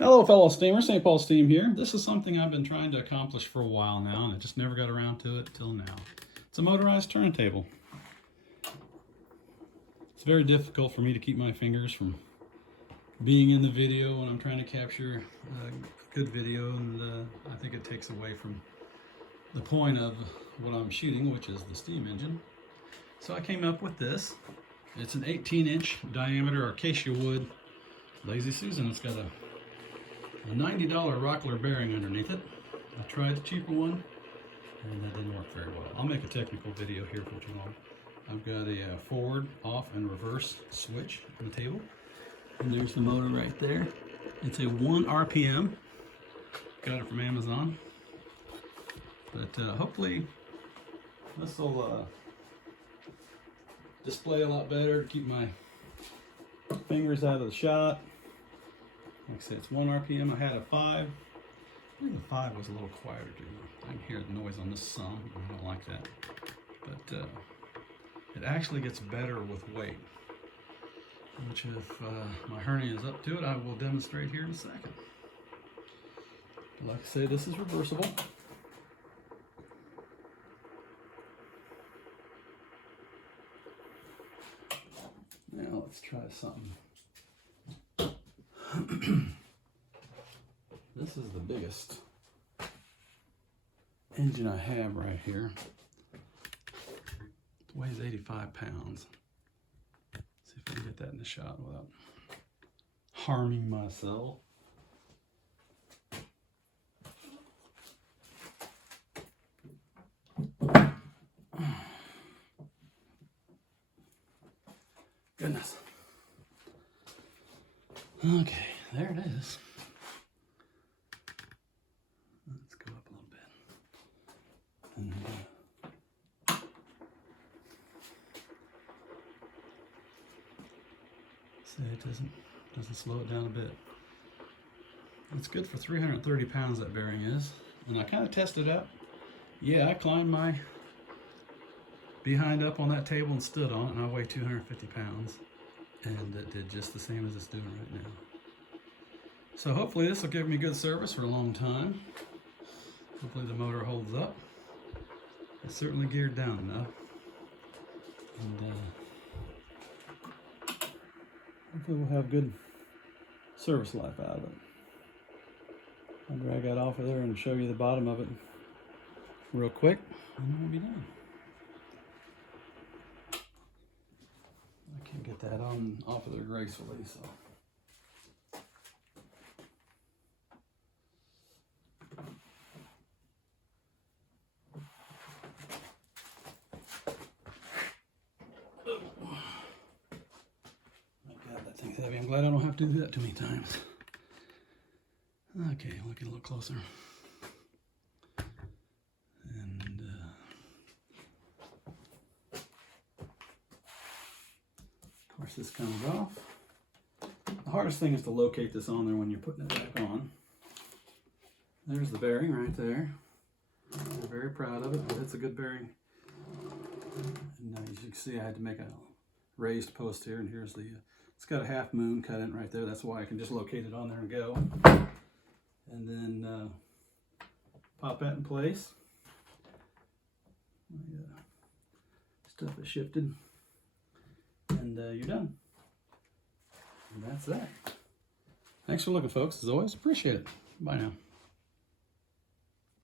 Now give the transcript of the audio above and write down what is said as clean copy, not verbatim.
Hello fellow steamers, St. Paul Steam here. This is something I've been trying to accomplish for a while now, and I just never got around to it till now. It's a motorized turntable. It's very difficult for me to keep my fingers from being in the video when I'm trying to capture a good video, and I think it takes away from the point of what I'm shooting, which is the steam engine. So I came up with this. It's an 18-inch diameter Acacia wood Lazy Susan. It's got a $90 Rockler bearing underneath it. I tried the cheaper one and that didn't work very well. I'll make a technical video here for tomorrow. I've got a forward, off, and reverse switch on the table. And there's the motor right there. It's a 1 RPM. Got it from Amazon. But hopefully this will display a lot better to keep my fingers out of the shot. Like I said, it's 1 RPM. I had a 5. I think the 5 was a little quieter too. I can hear the noise on this some. I don't like that. But it actually gets better with weight. Which if my hernia is up to it, I will demonstrate here in a second. Like I say, this is reversible. Now let's try something. This is the biggest engine I have right here. It weighs 85 pounds. See if I can get that in the shot without harming myself. Goodness. Okay, there it is. Let's go up a little bit. And, see, it doesn't slow it down a bit. It's good for 330 pounds, that bearing is. And I kind of tested it out. Yeah, I climbed my behind up on that table and stood on it, and I weigh 250 pounds. And it did just the same as it's doing right now. So hopefully this will give me good service for a long time. Hopefully the motor holds up. It's certainly geared down enough. And hopefully we'll have good service life out of it. I'll drag that off of there and show you the bottom of it real quick, and then we'll be done. I can't get that on off of there gracefully, so. My God, that thing's heavy. I'm glad I don't have to do that too many times. Okay, look at a little closer. And of course this comes off. The hardest thing is to locate this on there when you're putting it back on. There's the bearing right there. I'm very proud of it, but it's a good bearing. And as you can see, I had to make a raised post here, and here's the, it's got a half moon cut in right there. That's why I can just locate it on there and go. And then pop that in place. My stuff is shifted. And you're done. And that's that. Thanks for looking, folks. As always, appreciate it. Bye now.